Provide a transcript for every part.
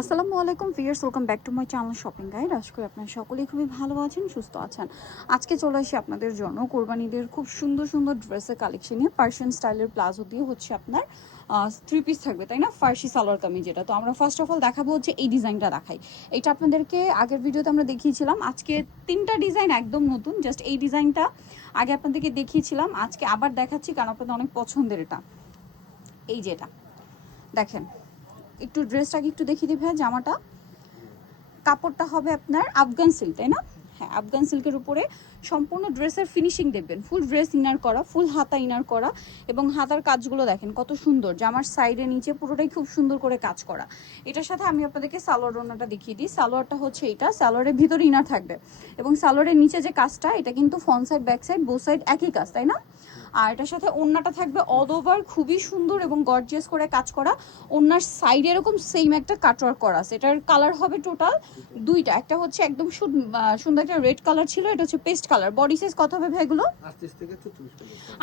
আসসালামু আলাইকুম viewers, welcome back to my channel shopping guide. আশা করি আপনারা সকলেই খুবই ভালো আছেন, সুস্থ আছেন। আজকে চলে আসি আপনাদের জন্য কোরবানিদের খুব সুন্দর সুন্দর ড্রেসের কালেকশন নিয়ে। পার্সিয়ান স্টাইলের প্লাজো দিয়ে হচ্ছে আপনার 3 পিস থাকবে, তাই না? ফার্সি সালোয়ার কামিজ। যেটা তো আমরা ফার্স্ট অফ অল দেখাবো হচ্ছে এই ডিজাইনটা দেখাই। এটা আপনাদেরকে আগের ভিডিওতে আমরা দেখিয়েছিলাম। আজকে 3টা ডিজাইন একদম নতুন, জাস্ট এই ডিজাইনটা আগে আপনাদেরকে দেখিয়েছিলাম, আজকে আবার দেখাচ্ছি কারণ আপনাদের অনেক পছন্দের। এটা এই যেটা দেখেন, একটু ড্রেসটাকে একটু দেখিয়ে দিই ভাইয়া। জামাটা কাপড়টা হবে আপনার আফগান সিল্ক, তাই না? হ্যাঁ, আফগান সিল্কের উপরে সম্পূর্ণ ড্রেসের ফিনিশিং দেখবেন, ফুল ড্রেস ইনার করা, ফুল হাতা ইনার করা, এবং হাতার কাজগুলো দেখেন কত সুন্দর। জামার সাইডে নিচে পুরোটাই খুব সুন্দর করে কাজ করা। এটার সাথে আমি আপনাদেরকে সালোয়ার ওড়নাটা দেখিয়ে দিই। সালোয়ারটা হচ্ছে এটা, সালোয়ারের ভিতরে ইনার থাকবে, এবং সালোয়ারের নিচে যে কাজটা, এটা কিন্তু front side back side both side একই কাজ, তাই না? আর এটার সাথে ওড়নাটা থাকবে অল ওভার খুবই সুন্দর এবং গর্জিয়াস করে কাজ করা। ওড়নার সাইডে এরকম সেম একটা কাটওয়ার্ক করা আছে। এটার কালার হবে টোটাল দুইটা। একটা হচ্ছে একদম সুন্দর একটা রেড কালার ছিল, এটা হচ্ছে পেস্ট কালার। বডি সাইজ কত হবে ভাইগুলো?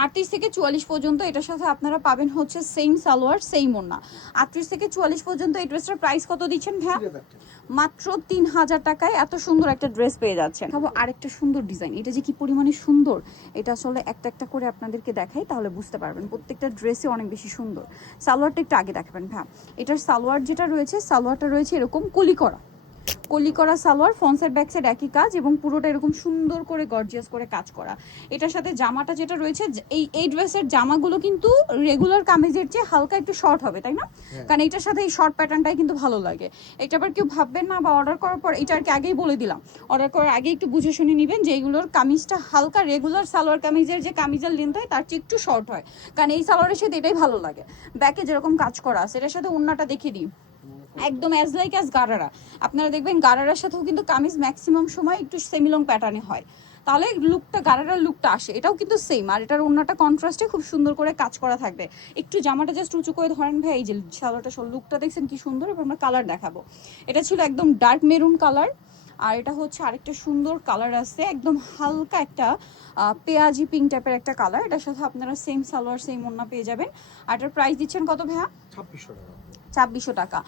38 থেকে 44 পর্যন্ত। এটার সাথে আপনারা পাবেন হচ্ছে সেম সালোয়ার সেম ওড়না। 38 থেকে 44 পর্যন্ত। এই ড্রেসটার প্রাইস কত দিচ্ছেন ভাইয়া? মাত্র 3000 টাকায় এত সুন্দর একটা ড্রেস পেয়ে যাচ্ছেন। খাবো আরেকটা সুন্দর ডিজাইন। এটা যে কি পরিমাণে সুন্দর, এটা আসলে একটা একটা করে আপনাদেরকে দেখাই, তাহলে বুঝতে পারবেন। প্রত্যেকটা ড্রেসই অনেক বেশি সুন্দর। সালোয়ারটা একটু আগে দেখাবেন ভাই। এটার সালোয়ার যেটা রয়েছে, সালোয়ারটা রয়েছে এরকম কলি করা salwar, front side back side একই কাজ, এবং পুরোটা এরকম সুন্দর করে গর্জিয়াস করে কাজ করা। এটার সাথে জামাটা যেটা রয়েছে, এই ড্রেসের জামাগুলো কিন্তু রেগুলার কামিজের চেয়ে হালকা একটু শর্ট হবে, তাই না? কারণ এটার সাথে এই শর্ট প্যাটার্নটাই কিন্তু ভালো লাগে। এটা আবার কেউ ভাববেন না, বা অর্ডার করার পর, এটা আর কি আগেই বলে দিলাম, অর্ডার করার আগে একটু বুঝে শুনে নেবেন যে এইগুলোর কামিজটা হালকা রেগুলার সালোয়ার কামিজের যে কামিজের লেন্থ হয় তার চেয়ে একটু শর্ট হয়, কারণ এই সালোয়ারের সাথে এটাই ভালো লাগে। ব্যাকে যেরকম কাজ করা আছে, এটার সাথে ওড়নাটা দেখিয়ে দিই, একদম অ্যাজ লাইক অ্যাজ গারারা। আপনারা দেখবেন গারারার সাথেও কিন্তু কামিজ ম্যাক্সিমাম সময় একটু সেমিলং প্যাটার্নে হয়, তাহলে লুকটা গারারার লুকটা আসে। এটাও কিন্তু সেম, আর এটার ওড়নাটা কন্ট্রাস্টে খুব সুন্দর করে কাজ করা থাকবে। একটু জামাটা জাস্ট উঁচু করে ধরেন ভাই, এই যে সালোয়ারটা লুকটা দেখছেন কি সুন্দর। এবার আমরা কালার দেখাবো। এটা ছিল একদম ডার্ক মেরুন কালার, আর এটা হচ্ছে আরেকটা সুন্দর কালার আছে, একদম হালকা একটা পেঁয়াজি পিঙ্ক টাইপের একটা কালার। এটার সাথে আপনারা সেম সালোয়ার সেম ওড়না পেয়ে যাবেন। আর এটার প্রাইস দিচ্ছেন কত ভাইয়া? 2600 টাকা।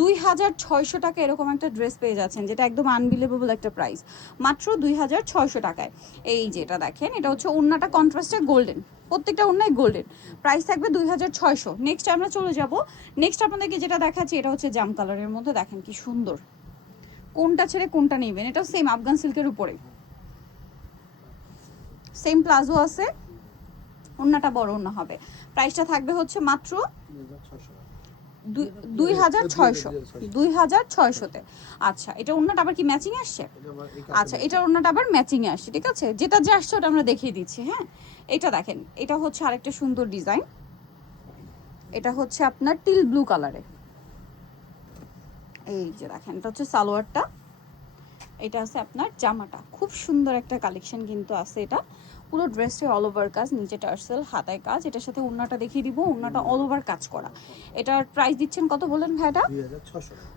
2600 টাকা এরকম একটা ড্রেস পেয়ে যাচ্ছেন, যেটা একদম আনবিলিভেবল একটা প্রাইস, মাত্র 2600 টাকায়। এই যেটা দেখেন, এটা হচ্ছে ওড়নাটা কন্ট্রাস্টে গোল্ডেন, প্রত্যেকটা ওড়নায় গোল্ডেন। প্রাইস থাকবে 2600। নেক্সট আমরা চলে যাব। নেক্সট আপনাদেরকে যেটা দেখাচ্ছি, এটা হচ্ছে জাম কালারের মধ্যে, দেখেন কি সুন্দর। কোনটা ছেড়ে কোনটা নেবেন। এটাও সেম আফগান সিল্কের উপরে, সেম প্লাজো আছে, ওড়নাটা বড় ওড়না হবে। প্রাইসটা থাকবে হচ্ছে মাত্র 2600-তে। আচ্ছা, এটা ওড়নাটা আবার কি ম্যাচিং আসছে? আচ্ছা, এটা ওড়নাটা আবার ম্যাচিং এ আসছে, ঠিক আছে। যেটা যে আসছে ওটা আমরা দেখিয়ে দিচ্ছি। হ্যাঁ, এটা দেখেন, এটা হচ্ছে আরেকটা সুন্দর ডিজাইন। এটা হচ্ছে আপনার টিল ব্লু কালারে। এই যে দেখেন, এটা হচ্ছে সালোয়ারটা, এটা আছে আপনার জামাটা। খুব সুন্দর একটা কালেকশন কিন্তু আছে। এটা পুরো ড্রেসে অল ওভার কাজ, নিচে টার্সেল, হাতায় কাজ। এটার সাথে ওড়নাটা দেখিয়ে দিব, ওড়নাটা অল ওভার কাজ করা। এটার প্রাইস দিচ্ছেন কত বলেন ভাইটা?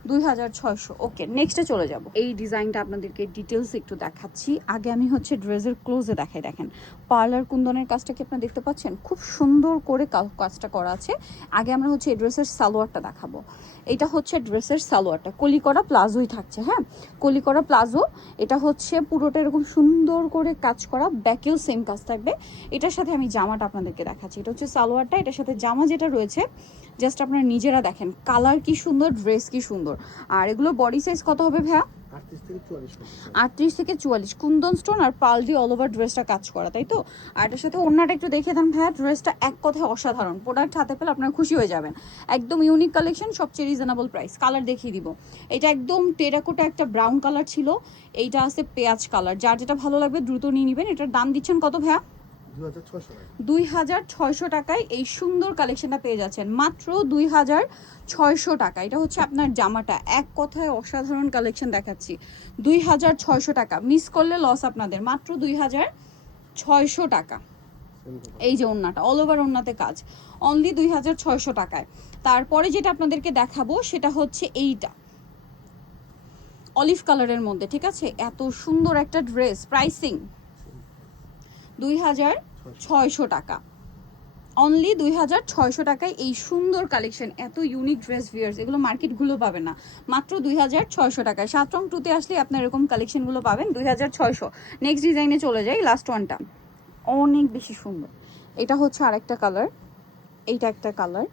2600। ওকে, নেক্সটে চলে যাব। এই ডিজাইনটা আপনাদেরকে ডিটেলস একটু দেখাচ্ছি। আগে আমি হচ্ছে ড্রেসের ক্লোজে দেখাই। দেখেন পার্লার কুন্দনের কাজটা কি আপনারা দেখতে পাচ্ছেন? খুব সুন্দর করে কাজটা করা আছে। আগে আমরা হচ্ছে এই ড্রেসের সালোয়ারটা দেখাবো। এটা হচ্ছে ড্রেসের সালোয়ারটা, কলি করা প্লাজোই থাকছে। হ্যাঁ, কলি করা প্লাজো। এটা হচ্ছে পুরোটা এরকম সুন্দর করে কাজ করা, ব্যাকেও সেম কাজ থাকবে। এটার সাথে আমি জামাটা আপনাদেরকে দেখাচ্ছি। এটা হচ্ছে সালোয়ারটা, এটার সাথে জামা যেটা রয়েছে, জাস্ট আপনারা নিজেরা দেখেন কালার কি সুন্দর, ড্রেস কি সুন্দর। আর এগুলো বডি সাইজ কত হবে ভাইয়া? 38 থেকে 44। কুন্দন স্টোন আর পাল দিয়ে অল ওভার ড্রেসটা কাজ করা, তাই তো? আর এটার সাথে ওড়নাটা একটু দেখে দেন ভাইয়া। ড্রেসটা এক কথায় অসাধারণ, প্রোডাক্ট হাতে পেলে আপনারা খুশি হয়ে যাবেন। একদম ইউনিক কালেকশন, সবচেয়ে রিজনেবল প্রাইস। কালার দেখিয়ে দিব। এটা একদম টেরাকোটা একটা ব্রাউন কালার ছিল, এইটা আছে পেঁয়াজ কালার। যার যেটা ভালো লাগবে দ্রুত নিয়ে নেবেন। এটার দাম দিচ্ছেন কত ভাইয়া? 2600 টাকায় এই সুন্দর কালেকশনটা পেয়ে যাচ্ছেন, মাত্র 2600 টাকা। এটা হচ্ছে আপনার জামাটা, এক কথায় অসাধারণ কালেকশন দেখাচ্ছি। 2600 টাকা, মিস করলে লস আপনাদের। মাত্র 2600 টাকা। এই যে ওড়নাটা অল ওভার ওড়নাতে কাজ, অনলি 2600 টাকায়। তারপরে যেটা আপনাদেরকে দেখাবো সেটা হচ্ছে এইটা অলিভ কালারের মধ্যে, ঠিক আছে। এত সুন্দর একটা ড্রেস, প্রাইসিং 2600 টাকা। অনলি 2600 টাকায় এই সুন্দর কালেকশন, এত ইউনিক ড্রেস ভিয়ার্স, এগুলো মার্কেটগুলো পাবেন না, মাত্র 2600 টাকায়। 7 রং 2-তে আসলে আপনার এরকম কালেকশনগুলো পাবেন 2600। নেক্সট ডিজাইনে চলে যাই, লাস্ট ওয়ানটা অনেক বেশি সুন্দর। এটা হচ্ছে আরেকটা কালার, এইটা একটা কালার,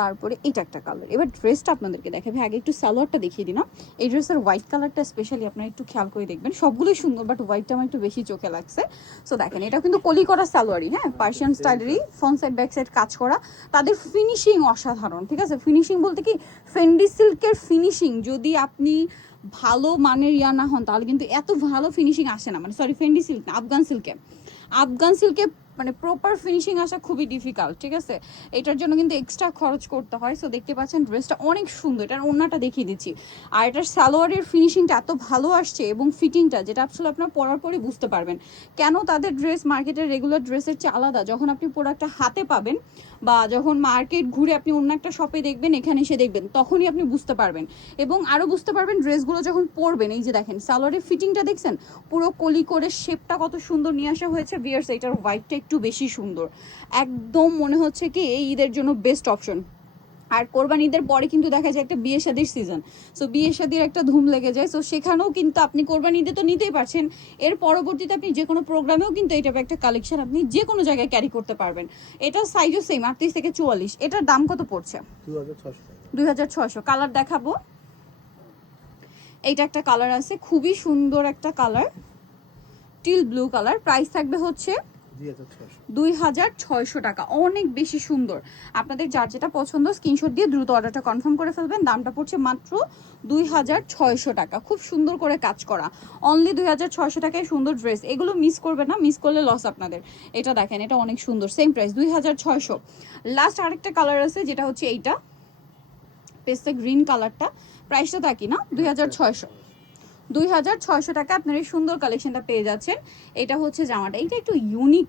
তারপরে এটা একটা কালার। এবার ড্রেসটা আপনাদেরকে দেখাবে, আগে একটু সালোয়ারটা দেখিয়ে দিই না। এই ড্রেসের হোয়াইট কালারটা স্পেশালি আপনারা একটু খেয়াল করে দেখবেন, সবগুলোই সুন্দর বাট হোয়াইটটা আমার একটু বেশি চোখে লাগছে। সো দেখেন, এটা কিন্তু কলি করা সালোয়ারই, হ্যাঁ, পার্সিয়ান স্টাইলেরই, ফ্রন্ট সাইড ব্যাক সাইড কাজ করা। তাদের ফিনিশিং অসাধারণ, ঠিক আছে। ফিনিশিং বলতে কি, ফেন্ডি সিল্কের ফিনিশিং যদি আপনি ভালো মানের না হন তাহলে কিন্তু এত ভালো ফিনিশিং আসে না। মানে সরি, ফেন্ডি সিল্ক না, আফগান সিল্কে মানে প্রপার ফিনিশিং আসা খুবই ডিফিকাল্ট, ঠিক আছে। এটার জন্য কিন্তু এক্সট্রা খরচ করতে হয়। সো দেখতে পাচ্ছেন ড্রেসটা অনেক সুন্দর, এটার ওড়নাটা দেখিয়ে দিচ্ছি। আর এটার সালোয়ারের ফিনিশিংটা এত ভালো আসছে এবং ফিটিংটা, যেটা আসলে আপনার পরার পরে বুঝতে পারবেন কেন তাদের ড্রেস মার্কেটের রেগুলার ড্রেসের চেয়ে আলাদা। যখন আপনি প্রোডাক্টটা হাতে পাবেন বা যখন মার্কেট ঘুরে আপনি অন্য একটা শপে দেখবেন, এখানে এসে দেখবেন, তখনই আপনি বুঝতে পারবেন। এবং আরও বুঝতে পারবেন ড্রেসগুলো যখন পরবেন। এই যে দেখেন সালোয়ারের ফিটিংটা দেখছেন, পুরো কলি করে শেপটা কত সুন্দর নিয়ে আসা হয়েছে ভিয়ার্স। এটার হোয়াইটটা একটু বেশি সুন্দর, একদম মনে হচ্ছে কি এই ঈদের জন্য বেস্ট অপশন। আর কোরবানি ঈদের পরে কিন্তু দেখা যায় একটা বিয়ে শাদির সিজন, সো বিয়ে শাদির একটা ধুম লেগে যায়। সো সেখানেও কিন্তু আপনি কোরবানি ঈদে তো নিতেই পারছেন, এর পরবর্তীতে আপনি যে কোনো প্রোগ্রামেও কিন্তু এই টাইপের একটা কালেকশন আপনি যে কোনো জায়গায় ক্যারি করতে পারবেন। এটা সাইজও সেম 38 থেকে 44। এটার দাম কত পড়ছে? 2600। কালার দেখাবো, এইটা একটা কালার আছে, খুবই সুন্দর একটা colour, teal blue colour. Price থাকবে হচ্ছে 2600 টাকা, অনেক বেশি সুন্দর। আপনাদের যার যেটা পছন্দ স্ক্রিনশট দিয়ে দ্রুত অর্ডারটা কনফার্ম করে ফেলবেন। দামটা পড়ছে মাত্র 2600 টাকা, খুব সুন্দর করে কাজ করা। অনলি 2600 টাকায় সুন্দর ড্রেস, এগুলো মিস করবে না, মিস করলে লস আপনাদের। এটা দেখেন, এটা অনেক সুন্দর, সেম প্রাইস 2600। লাস্ট আরেকটা কালার আছে, যেটা হচ্ছে এইটা পেস্তা গ্রিন কালারটা, প্রাইসটা তা কি না 2600 টাকা আপনার এই সুন্দর কালেকশনটা পেয়ে যাচ্ছেন। এটা হচ্ছে জামাটা, এটা একটু ইউনিক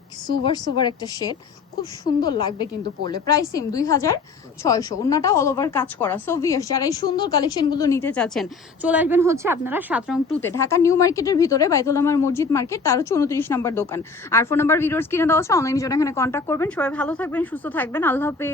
সুপার একটা শেড, খুব সুন্দর লাগবে কিন্তু পরলে। Price same 2600। ওন্নাটা অল ওভার কাজ করা। সো ভিউয়ার্স, যারা এই সুন্দর কালেকশনগুলো নিতে চাচ্ছেন চলে আসবেন হচ্ছে আপনারা 7 রং 2-তে, ঢাকা নিউ মার্কেটের ভিতরে বাইতুল আমার মসজিদ মার্কেট, তার হচ্ছে 29 নম্বর দোকান। আর ফোন নাম্বার ভিডিওস কিনে দেওয়া আছে, অনলাইনে জন্য এখানে কন্ট্যাক্ট করবেন। সবাই ভালো থাকবেন, সুস্থ থাকবেন, আল্লাহ হাফেজ।